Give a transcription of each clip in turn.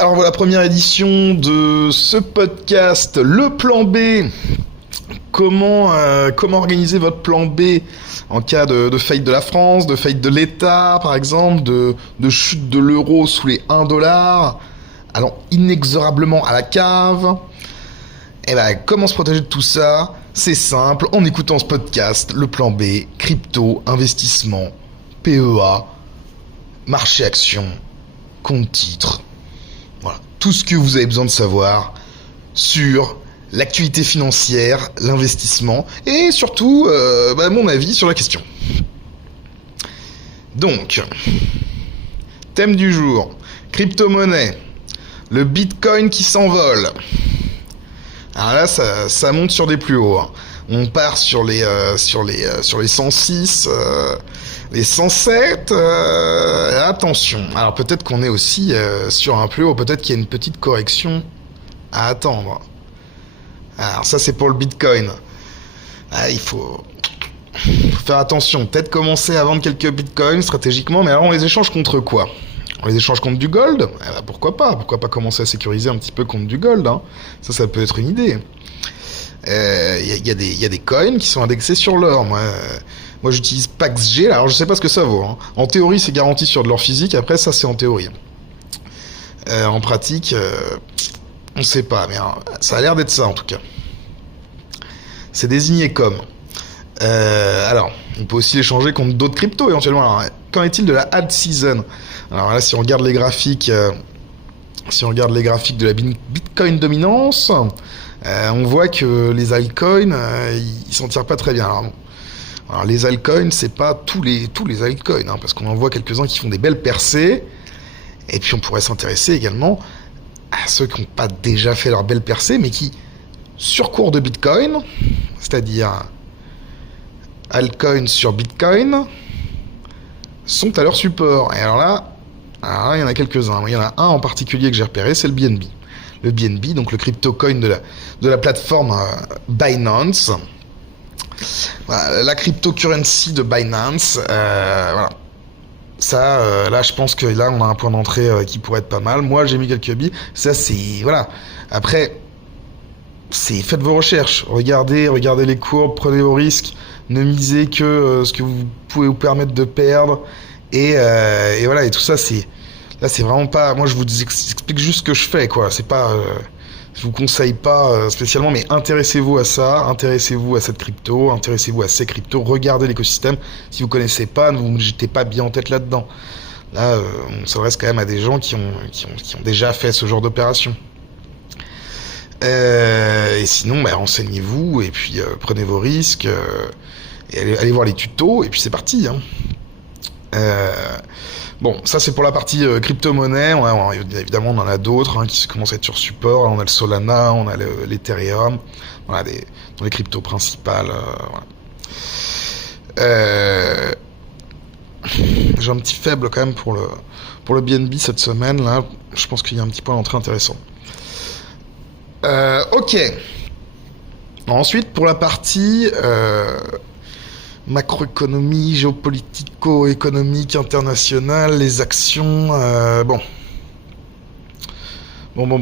Alors voilà, première édition de ce podcast, le plan B. Comment organiser votre plan B en cas de faillite de la France, de faillite de l'État, par exemple, de chute de l'euro sous les 1 dollar, allant inexorablement à la cave. Et ben, comment se protéger de tout ça? C'est simple, en écoutant ce podcast, le plan B, crypto, investissement, PEA, marché action, compte titre. Voilà, tout ce que vous avez besoin de savoir sur l'actualité financière, l'investissement et surtout mon avis sur la question. Donc, thème du jour, crypto-monnaie, le bitcoin qui s'envole. Alors là, ça monte sur des plus hauts. Hein. On part sur les 106, les 107. Attention. Alors peut-être qu'on est aussi sur un plus haut. Peut-être qu'il y a une petite correction à attendre. Alors ça, c'est pour le bitcoin. Ah, il faut faire attention. Peut-être commencer à vendre quelques bitcoins stratégiquement. Mais alors, on les échange contre quoi? On les échange contre du gold? Eh ben, pourquoi pas? Pourquoi pas commencer à sécuriser un petit peu contre du gold, hein? Ça peut être une idée. Il y a des coins qui sont indexés sur l'or. Moi j'utilise PaxG. Alors je sais pas ce que ça vaut. Hein. En théorie, c'est garanti sur de l'or physique. Après, ça, c'est en théorie. En pratique, on sait pas. Mais ça a l'air d'être ça, en tout cas. C'est désigné comme. Alors, on peut aussi l'échanger contre d'autres cryptos, éventuellement. Alors, qu'en est-il de la ad season? Alors là, si on regarde les graphiques de la Bitcoin dominance, on voit que les altcoins, ils s'en tirent pas très bien. Alors les altcoins, c'est pas tous les altcoins, hein, parce qu'on en voit quelques-uns qui font des belles percées. Et puis on pourrait s'intéresser également à ceux qui n'ont pas déjà fait leur belle percée, mais qui, sur cours de Bitcoin, c'est-à-dire altcoins sur Bitcoin, sont à leur support. Et alors là, il y en a quelques-uns. Il y en a un en particulier que j'ai repéré, c'est le BNB. Le BNB, donc le crypto coin de la plateforme Binance. Voilà, la cryptocurrency de Binance. Voilà. Ça, là, je pense que là, on a un point d'entrée qui pourrait être pas mal. Moi, j'ai mis quelques billes. Ça, c'est... Voilà. Après, faites vos recherches. Regardez les courbes, prenez vos risques. Ne misez que ce que vous pouvez vous permettre de perdre. Et voilà, et tout ça, là, c'est vraiment pas... Moi, je vous explique juste ce que je fais, quoi. C'est pas... je vous conseille pas spécialement, mais intéressez-vous à ça, intéressez-vous à cette crypto, intéressez-vous à ces cryptos, regardez l'écosystème. Si vous connaissez pas, ne vous jetez pas bien en tête là-dedans. Là, on s'adresse quand même à des gens qui ont déjà fait ce genre d'opération. Et sinon, renseignez-vous, et puis prenez vos risques, et allez voir les tutos, et puis c'est parti, hein. Bon, ça c'est pour la partie crypto-monnaie. Évidemment, on en a d'autres qui commencent à être sur support. Là, on a le Solana, on a l'Ethereum, voilà, dans les cryptos principales. Voilà. J'ai un petit faible quand même pour le BNB cette semaine. Là, je pense qu'il y a un petit point d'entrée intéressant. Ok. Ensuite, pour la partie macroéconomie, géopolitico-économique internationale, les actions, bon, on a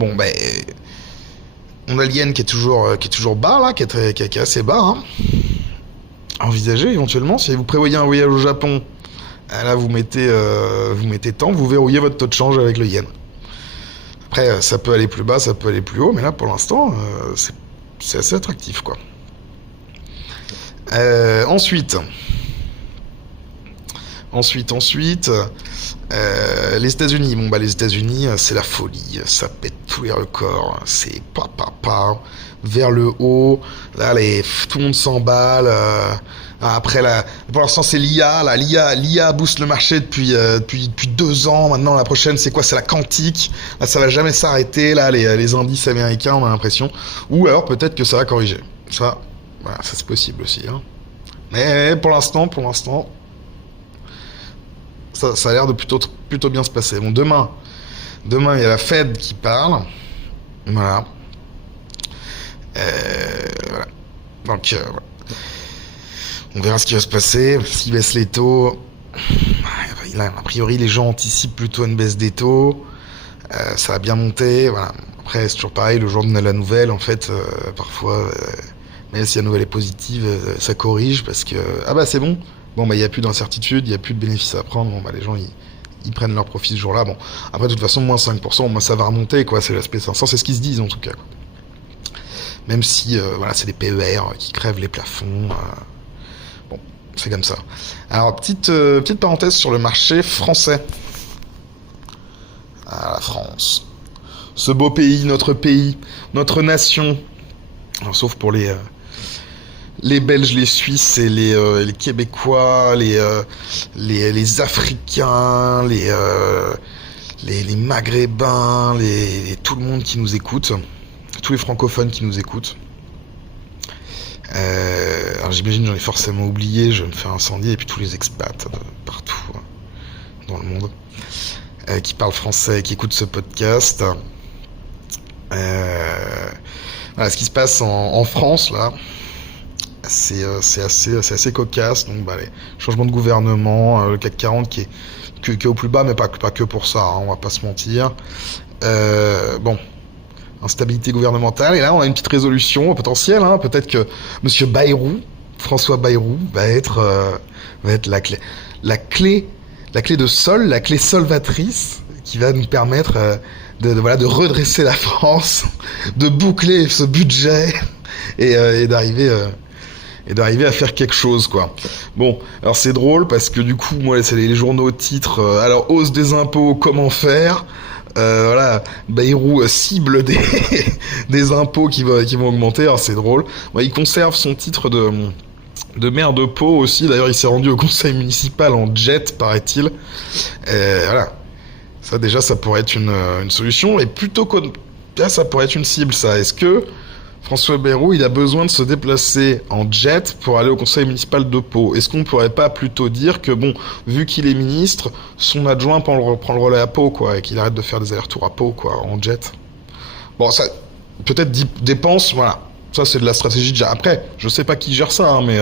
le yen qui est toujours bas là, qui est assez bas. Hein. Envisagez éventuellement, si vous prévoyez un voyage au Japon, là vous mettez temps, vous verrouillez votre taux de change avec le yen. Après, ça peut aller plus bas, ça peut aller plus haut, mais là pour l'instant, c'est assez attractif, quoi. Ensuite, les États-Unis. Bon, les États-Unis, c'est la folie. Ça pète tous les records. C'est vers le haut. Là, tout le monde s'emballe. Après, pour l'instant, c'est l'IA. L'IA booste le marché depuis 2 ans. Maintenant, la prochaine, c'est quoi? C'est la quantique. Là, ça va jamais s'arrêter. Là, les indices américains, on a l'impression. Ou alors, peut-être que ça va corriger. Ça, c'est possible aussi. Hein. Mais pour l'instant, ça a l'air de plutôt bien se passer. Bon, demain, il y a la Fed qui parle. Voilà. Voilà. Donc, voilà. On verra ce qui va se passer. S'ils baissent les taux, là, a priori, les gens anticipent plutôt une baisse des taux. Ça a bien monté, voilà. Après, c'est toujours pareil, le jour de la nouvelle, en fait, parfois, même si la nouvelle est positive, ça corrige parce que, ah bah c'est bon, bon bah il n'y a plus d'incertitude, il n'y a plus de bénéfices à prendre, bon bah les gens ils prennent leur profit ce jour-là, bon. Après, de toute façon, moins 5%, moi ça va remonter, quoi, c'est l'aspect 500, c'est ce qu'ils se disent en tout cas, quoi. Même si, voilà, c'est des PER qui crèvent les plafonds, bon, c'est comme ça. Alors, petite parenthèse sur le marché français. Ah, la France. Ce beau pays, notre nation. Alors, sauf pour les Belges, les Suisses et les Québécois, les Africains, les Maghrébins, tout le monde qui nous écoute, tous les francophones qui nous écoutent. Alors j'imagine j'en ai forcément oublié, je vais me faire incendier, et puis tous les expats de partout dans le monde qui parlent français, qui écoutent ce podcast. Voilà, ce qui se passe en France là, c'est assez cocasse. Donc bah, les changements de gouvernement, le CAC 40 qui est au plus bas, mais pas que pour ça, hein, on va pas se mentir. Bon, instabilité gouvernementale, et là on a une petite résolution potentielle, hein. Peut-être que Monsieur Bayrou, François Bayrou, va être la clé de sol, la clé solvatrice qui va nous permettre de redresser la France, de boucler ce budget et d'arriver à faire quelque chose, quoi. Bon, alors c'est drôle parce que du coup, moi, c'est les journaux titres. Alors, hausse des impôts, comment faire? Voilà, Bayrou cible des impôts qui vont augmenter. Alors c'est drôle. Bon, il conserve son titre de maire de Pau aussi. D'ailleurs, il s'est rendu au conseil municipal en jet, paraît-il. Voilà. Ça, déjà, ça pourrait être une solution. Et plutôt que là, ça pourrait être une cible, ça. Est-ce que François Bayrou, il a besoin de se déplacer en jet pour aller au conseil municipal de Pau? Est-ce qu'on pourrait pas plutôt dire que, bon, vu qu'il est ministre, son adjoint prend le relais à Pau, quoi, et qu'il arrête de faire des allers-retours à Pau, quoi, en jet? Bon, ça, peut-être dépense, voilà. Ça, c'est de la stratégie déjà. Après, je sais pas qui gère ça, hein, mais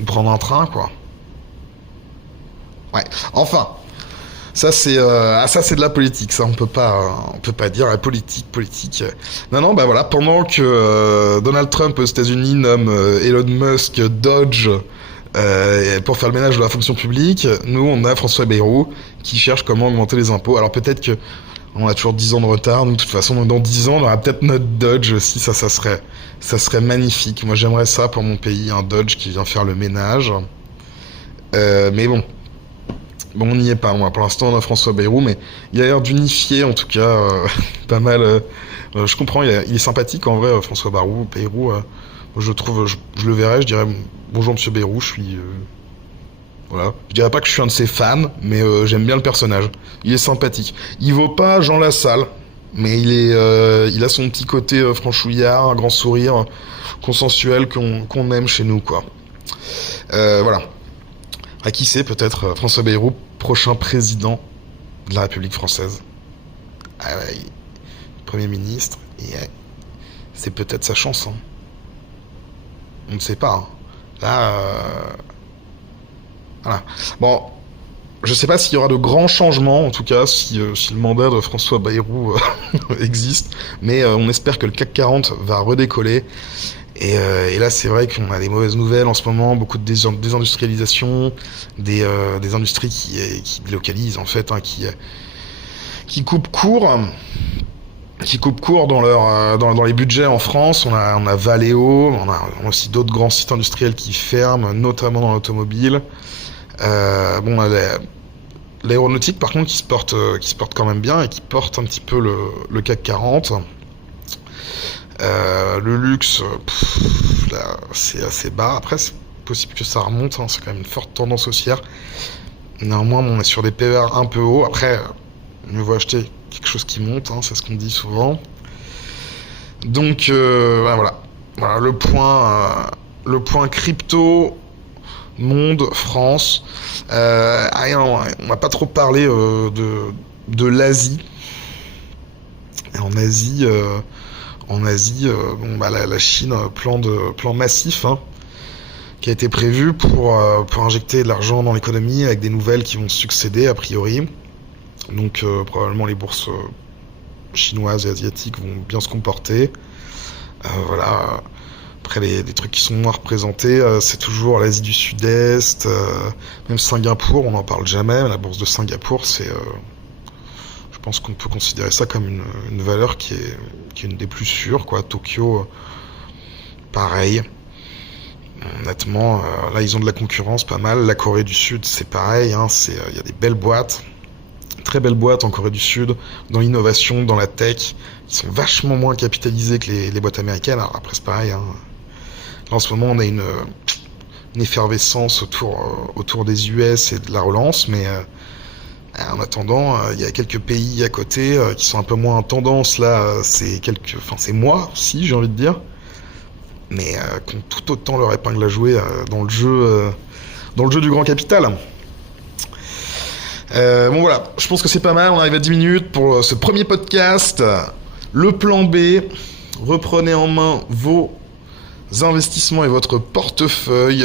ou prendre un train, quoi. Ouais. Enfin, ça c'est de la politique, ça on peut pas dire politique. Non, bah voilà, pendant que Donald Trump aux États-Unis nomme Elon Musk Dodge pour faire le ménage de la fonction publique, nous on a François Bayrou qui cherche comment augmenter les impôts. Alors peut-être que on a toujours 10 ans de retard, nous de toute façon dans 10 ans on aura peut-être notre Dodge aussi, ça serait magnifique. Moi j'aimerais ça pour mon pays, un Dodge qui vient faire le ménage. Mais bon, on n'y est pas, moi. Pour l'instant, on a François Bayrou, mais il a l'air d'unifier, en tout cas, pas mal. Je comprends, il est sympathique, en vrai, François Bayrou. Je trouve, je le verrais, je dirais, bonjour, monsieur Bayrou, je suis... voilà. Je dirais pas que je suis un de ses fans, mais j'aime bien le personnage. Il est sympathique. Il vaut pas Jean Lassalle, mais il a son petit côté franchouillard, un grand sourire consensuel qu'on aime chez nous, quoi. Voilà. À qui sait, peut-être François Bayrou, prochain président de la République française. Ah ouais, Premier ministre, et c'est peut-être sa chance. Hein. On ne sait pas. Hein. Là, voilà. Bon, je sais pas s'il y aura de grands changements, en tout cas, si le mandat de François Bayrou existe, mais on espère que le CAC 40 va redécoller. Et là, c'est vrai qu'on a des mauvaises nouvelles en ce moment, beaucoup de désindustrialisation, des industries qui délocalisent en fait, hein, qui coupent court dans les budgets en France. On a Valeo, on a aussi d'autres grands sites industriels qui ferment, notamment dans l'automobile. Bon, on a l'aéronautique par contre qui se porte quand même bien et qui porte un petit peu le CAC 40. Le luxe, là, c'est assez bas. Après, c'est possible que ça remonte, hein. C'est quand même une forte tendance haussière. Néanmoins, on est sur des PER un peu hauts. Après, mieux vaut acheter quelque chose qui monte, hein, c'est ce qu'on dit souvent. Donc, voilà. Voilà le point crypto, monde, France. On n'a pas trop parlé de l'Asie. Et en Asie... bon, bah, la Chine, plan massif, hein, qui a été prévu pour injecter de l'argent dans l'économie avec des nouvelles qui vont succéder a priori. Donc probablement les bourses chinoises et asiatiques vont bien se comporter. Voilà. Après, les trucs qui sont moins représentés, c'est toujours l'Asie du Sud-Est, même Singapour, on n'en parle jamais. La bourse de Singapour, je pense qu'on peut considérer ça comme une valeur qui est une des plus sûres, quoi. Tokyo, pareil. Honnêtement, là, ils ont de la concurrence pas mal. La Corée du Sud, c'est pareil, hein, il y a des belles boîtes, très belles boîtes en Corée du Sud, dans l'innovation, dans la tech. Ils sont vachement moins capitalisés que les boîtes américaines. Alors après, c'est pareil, hein. Là, en ce moment, on a une effervescence autour des US et de la relance, mais en attendant, il y a quelques pays à côté qui sont un peu moins en tendance. Là, c'est moi, si j'ai envie de dire, mais qui ont tout autant leur épingle à jouer dans le jeu du grand capital. Bon voilà, je pense que c'est pas mal. On arrive à 10 minutes pour ce premier podcast. Le plan B. Reprenez en main vos investissements et votre portefeuille.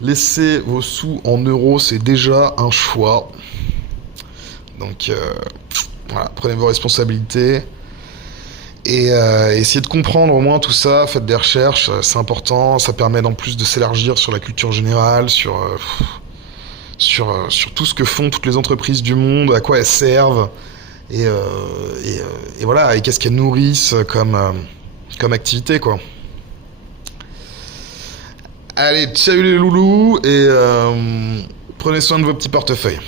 Laissez vos sous en euros, c'est déjà un choix. Donc voilà, prenez vos responsabilités et essayez de comprendre au moins tout ça. Faites des recherches, c'est important. Ça permet en plus de s'élargir sur la culture générale, sur tout ce que font toutes les entreprises du monde, à quoi elles servent et voilà, et qu'est-ce qu'elles nourrissent comme activité, quoi. Allez, ciao les loulous, et prenez soin de vos petits portefeuilles.